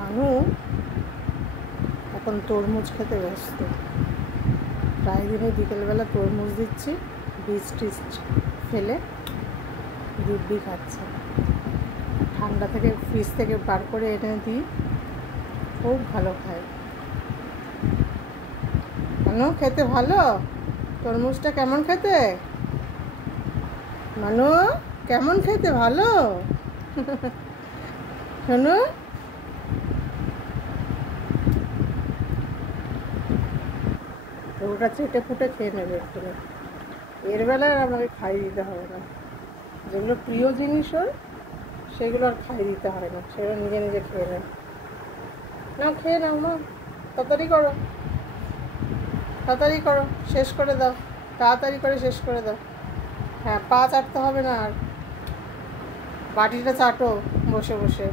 মানু এখন তরমুজ খেতে ব্যস্ত। প্রায় দিনই বিকেলবেলা তরমুজ দিচ্ছি, বীজ টিজ ফেলে দিব্যি খাচ্ছে। ঠান্ডা থেকে ফ্রিজ থেকে বার করে এনে দিই, খুব ভালো খায়। মানু খেতে ভালো? তরমুজটা কেমন খেতে? মানু কেমন খেতে? ভালো? শোনো, ওটা চেটে ফুটে খেয়ে নেবে একটু। এর বেলায় আমাকে খাইয়ে দিতে হবে না। যেগুলো প্রিয় জিনিস ওর সেগুলো আর খাইয়ে দিতে হয় না, সেগুলো নিজে নিজে খেয়ে নেয়। না, খেয়ে নাও মা, তাড়াতাড়ি করো, তাড়াতাড়ি করো, শেষ করে দাও, তাড়াতাড়ি করে শেষ করে দাও। হ্যাঁ, পা চাটতে হবে না, আর বাটিটা চাটো বসে বসে।